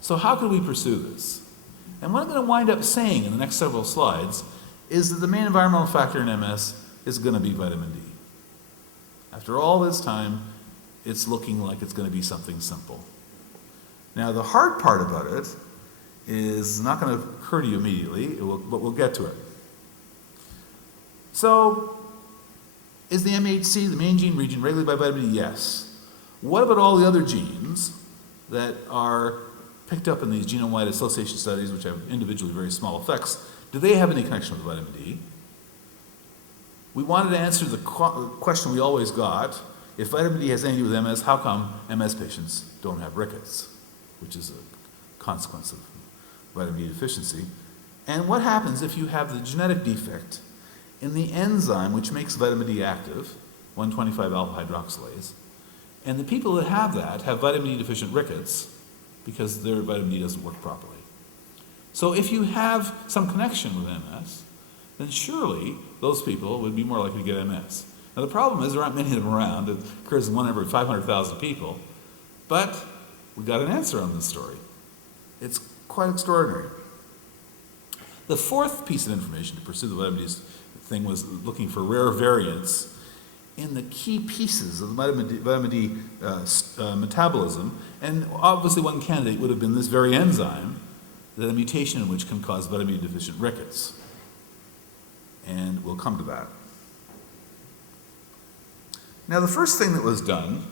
So how could we pursue this? And what I'm going to wind up saying in the next several slides is that the main environmental factor in MS is going to be vitamin D. After all this time, it's looking like it's going to be something simple. Now, the hard part about it is not going to occur to you immediately, but we'll get to it. So, is the MHC, the main gene region, regulated by vitamin D? Yes. What about all the other genes that are picked up in these genome-wide association studies, which have individually very small effects? Do they have any connection with vitamin D? We wanted to answer the question we always got: if vitamin D has anything to do with MS, how come MS patients don't have rickets, which is a consequence of vitamin D deficiency? And what happens if you have the genetic defect in the enzyme which makes vitamin D active, 1,25-alpha hydroxylase, and the people that have that have vitamin D deficient rickets because their vitamin D doesn't work properly? So if you have some connection with MS, then surely those people would be more likely to get MS. Now the problem is there aren't many of them around. It occurs in 1 every 500,000 people. But we got an answer on this story. It's quite extraordinary. The fourth piece of information to pursue the vitamin D thing was looking for rare variants in the key pieces of the vitamin D metabolism. And obviously one candidate would have been this very enzyme, the mutation in which can cause vitamin D deficient rickets. And we'll come to that. Now the first thing that was done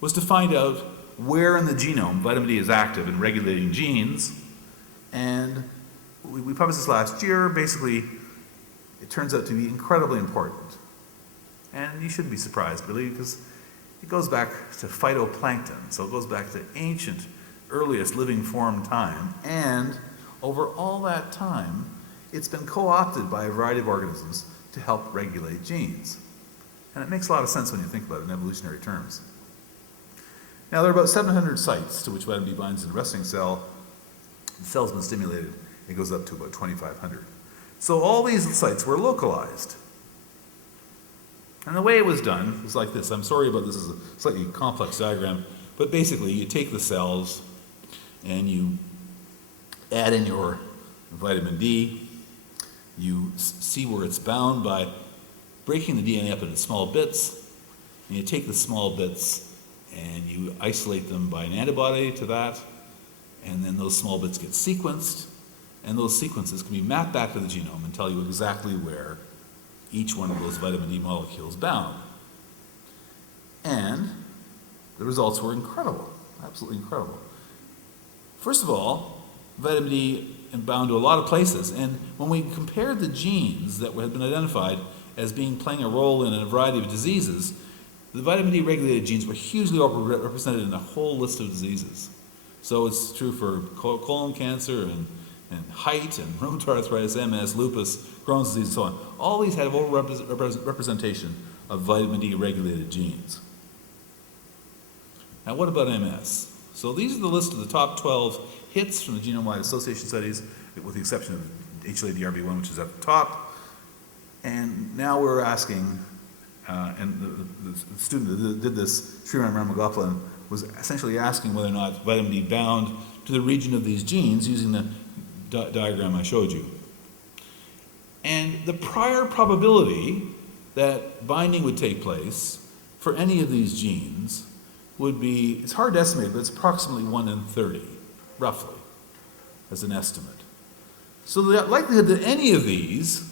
was to find out where in the genome vitamin D is active in regulating genes. And we published this last year. Basically, it turns out to be incredibly important. And you shouldn't be surprised, really, because it goes back to phytoplankton. So it goes back to ancient, earliest living form time. And over all that time, it's been co-opted by a variety of organisms to help regulate genes. And it makes a lot of sense when you think about it in evolutionary terms. Now, there are about 700 sites to which vitamin D binds in a resting cell. The cell's been stimulated. It goes up to about 2,500. So all these sites were localized. And the way it was done was like this. I'm sorry about this, is a slightly complex diagram, but basically you take the cells and you add in your vitamin D. You see where it's bound by breaking the DNA up into small bits, and you take the small bits and you isolate them by an antibody to that, and then those small bits get sequenced, and those sequences can be mapped back to the genome and tell you exactly where each one of those vitamin D molecules bound. And the results were incredible, absolutely incredible. First of all, vitamin D bound to a lot of places, and when we compared the genes that had been identified as playing a role in a variety of diseases, the vitamin D regulated genes were hugely represented in a whole list of diseases. So it's true for colon cancer and height and rheumatoid arthritis, MS, lupus, Crohn's disease, and so on. All these had representation of vitamin D regulated genes. Now what about MS? So these are the list of the top 12 hits from the genome-wide association studies, with the exception of HLA-DRB1, which is at the top. And now we're asking, and the student that did this, Sriram Ramagopal, was essentially asking whether or not vitamin D bound to the region of these genes using the diagram I showed you. And the prior probability that binding would take place for any of these genes would be, it's hard to estimate, but it's approximately 1 in 30, roughly, as an estimate. So the likelihood that any of these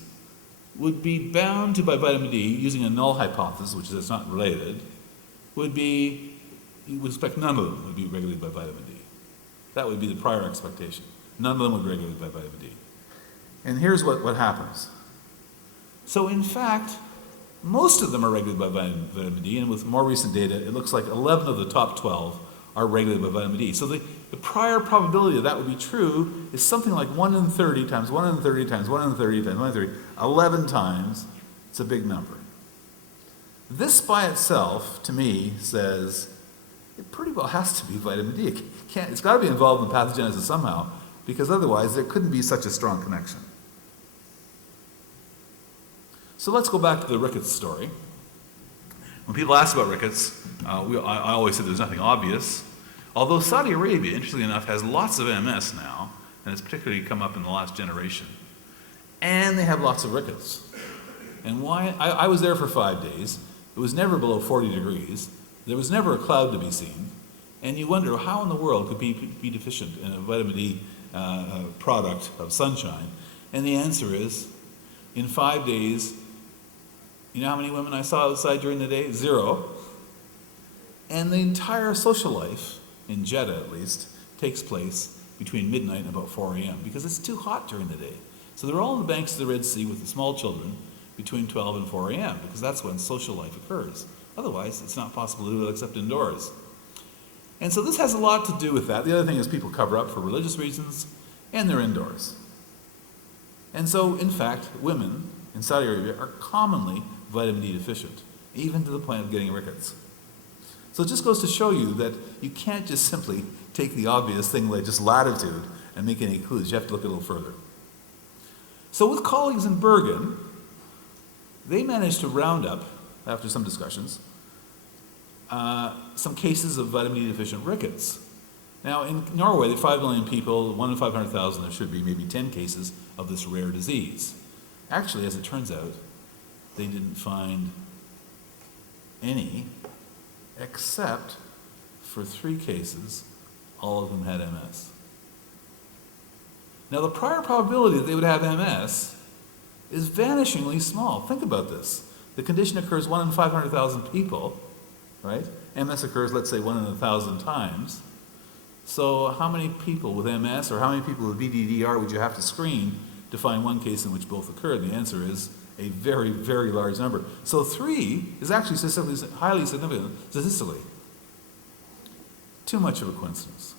would be bound to by vitamin D using a null hypothesis, which is it's not related, would be, you would expect none of them would be regulated by vitamin D. That would be the prior expectation. None of them would be regulated by vitamin D. And here's what happens. So in fact, most of them are regulated by vitamin D, and with more recent data, it looks like 11 of the top 12 are regulated by vitamin D. So the prior probability that would be true is something like 1 in 30 times 1 in 30 times 1 in 30 times 1 in 30, 11 times. It's a big number. This by itself, to me, says it pretty well has to be vitamin D. It's got to be involved in pathogenesis somehow, because otherwise there couldn't be such a strong connection. So let's go back to the rickets story. When people ask about rickets, I always say there's nothing obvious. Although Saudi Arabia, interestingly enough, has lots of MS now, and it's particularly come up in the last generation. And they have lots of rickets. And why? I was there for 5 days. It was never below 40 degrees. There was never a cloud to be seen. And you wonder, how in the world could people be deficient in a vitamin D product of sunshine? And the answer is, in 5 days, you know how many women I saw outside during the day? 0. And the entire social life, in Jeddah at least, takes place between midnight and about 4 a.m. because it's too hot during the day. So they're all on the banks of the Red Sea with the small children between 12 and 4 a.m. because that's when social life occurs. Otherwise, it's not possible to do it except indoors. And so this has a lot to do with that. The other thing is people cover up for religious reasons, and they're indoors. And so, in fact, women in Saudi Arabia are commonly vitamin D deficient, even to the point of getting rickets. So it just goes to show you that you can't just simply take the obvious thing like just latitude and make any clues. You have to look a little further. So with colleagues in Bergen, they managed to round up, after some discussions, some cases of vitamin D deficient rickets. Now in Norway, there are 5 million people, 1 in 500,000, there should be maybe 10 cases of this rare disease. Actually, as it turns out, they didn't find any, except for 3 cases, all of them had MS. Now the prior probability that they would have MS is vanishingly small. Think about this. The condition occurs 1 in 500,000 people, right? MS occurs, let's say, 1 in 1,000 times. So how many people with MS or how many people with VDDR would you have to screen to find one case in which both occurred? The answer is a very, very large number. So 3 is actually highly significant statistically. Too much of a coincidence.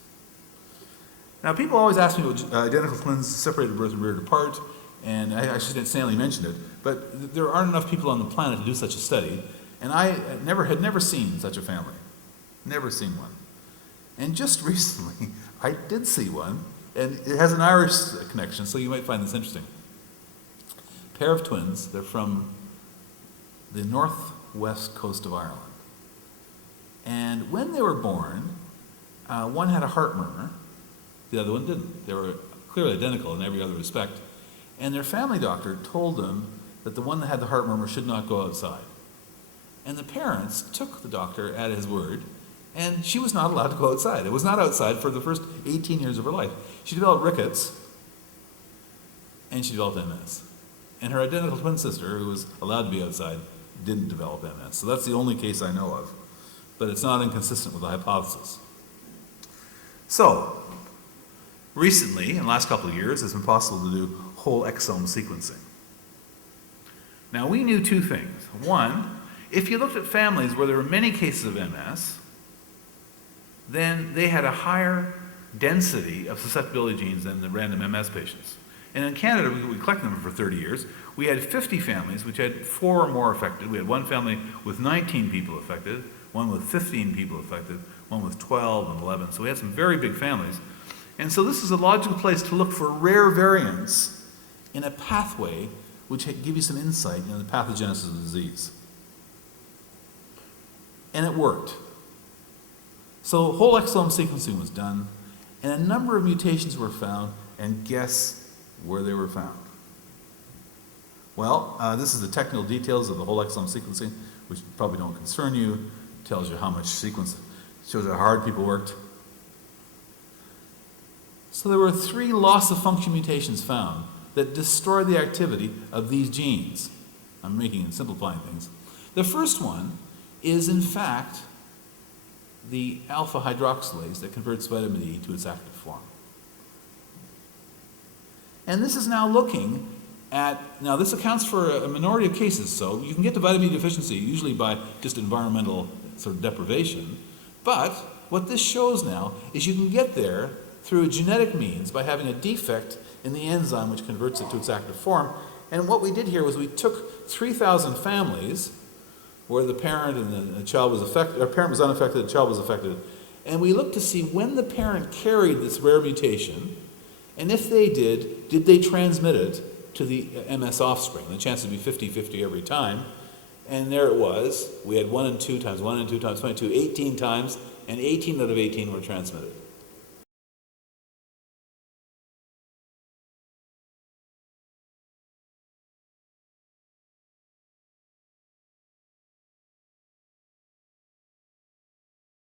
Now people always ask me about identical twins separated birth and reared apart, and I should Stanley mentioned it, but there aren't enough people on the planet to do such a study, and I had never seen such a family. Never seen one. And just recently, I did see one, and it has an Irish connection, so you might find this interesting. Pair of twins, they're from the northwest coast of Ireland. And when they were born, one had a heart murmur, the other one didn't. They were clearly identical in every other respect. And their family doctor told them that the one that had the heart murmur should not go outside. And the parents took the doctor at his word, and she was not allowed to go outside. It was not outside for the first 18 years of her life. She developed rickets, and she developed MS. And her identical twin sister, who was allowed to be outside, didn't develop MS. So that's the only case I know of. But it's not inconsistent with the hypothesis. So, recently, in the last couple of years, it's been possible to do whole exome sequencing. Now, we knew 2 things. One, if you looked at families where there were many cases of MS, then they had a higher density of susceptibility genes than the random MS patients. And in Canada, we collected them for 30 years. We had 50 families which had 4 or more affected. We had one family with 19 people affected, one with 15 people affected, one with 12 and 11. So we had some very big families. And so this is a logical place to look for rare variants in a pathway which give you some insight into the pathogenesis of the disease. And it worked. So whole exome sequencing was done, and a number of mutations were found, and guess where they were found? Well, this is the technical details of the whole exome sequencing, which probably don't concern you. It tells you how much sequence, shows how hard people worked. So there were 3 loss-of-function mutations found that destroy the activity of these genes. I'm making and simplifying things. The first one is, in fact, the alpha hydroxylase that converts vitamin D to its active form. And this is now looking at, now this accounts for a minority of cases, so you can get to vitamin D deficiency usually by just environmental sort of deprivation, but what this shows now is you can get there through a genetic means by having a defect in the enzyme which converts it to its active form. And what we did here was we took 3,000 families where the parent and the child was affected, or parent was unaffected, the child was affected, and we looked to see when the parent carried this rare mutation, and if they did they transmit it to the MS offspring? The chance would be 50-50 every time. And there it was. We had 1 and 2 times 1 and 2 times 22, 18 times, and 18 out of 18 were transmitted.